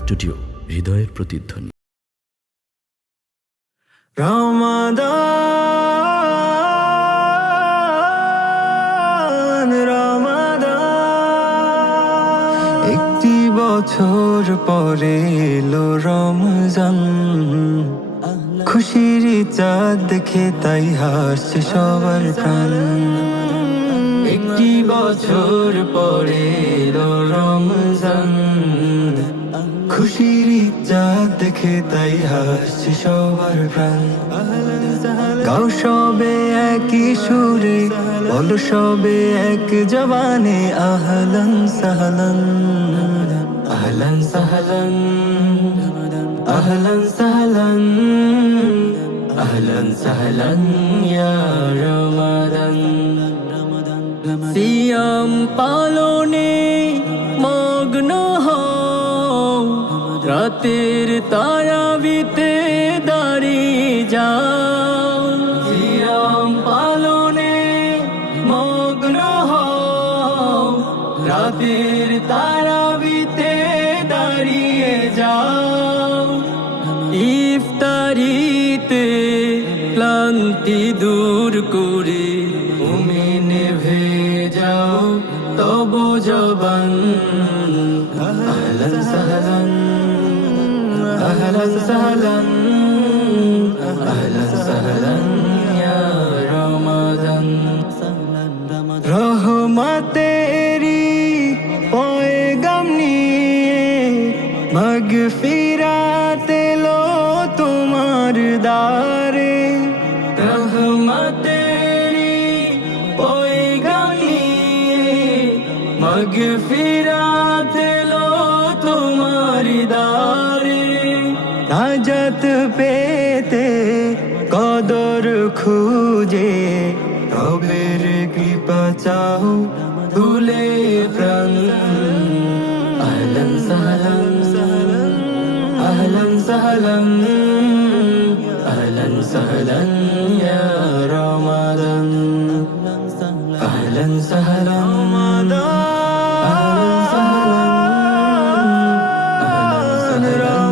Studio, হৃদয়ের প্রতিধ্বনি। একটি বছর পরে এলো রমজান। খুশির চাঁদ দেখে তাই হাসছে সবার প্রাণ। একটি বছর পরে এলো রমজান। খুশির চাঁদ দেখে তাই হাসছে সবার প্রাণ। গাও সবে একই সুরে, বলো সবে এক জবানে, আহলান সাহলান। আহলান সাহলান আহলান সাহলান আহলান সাহলান ইয়া রমাদান। সিয়াম পালনে রাতের তারাবিতে দাঁড়িয়ে যাও। সিয়াম পালনে মগ্ন হও। রাতের তারাবিতে দাঁড়িয়ে যাও। ইফতারিতে ক্লান্তি দূর করে মুমিনে ভেজাও তব জবান। সাহলান রমাদান রহমতেরি পয়গাম নিয়ে মগফিরাত লো তোমার দারে রহমতেরি পয়গাম নিয়ে মগফিরাত লো তোমার রহমত পেতে কদর খুঁজে। রবের কৃপা চাও তুলে প্রাণ। আহলন সাহলন আহলন সাহলন আহলন সাহলন ইয়া রমাদান। আহলন সাহলন রমাদান আহলন সাহলন। রমাদান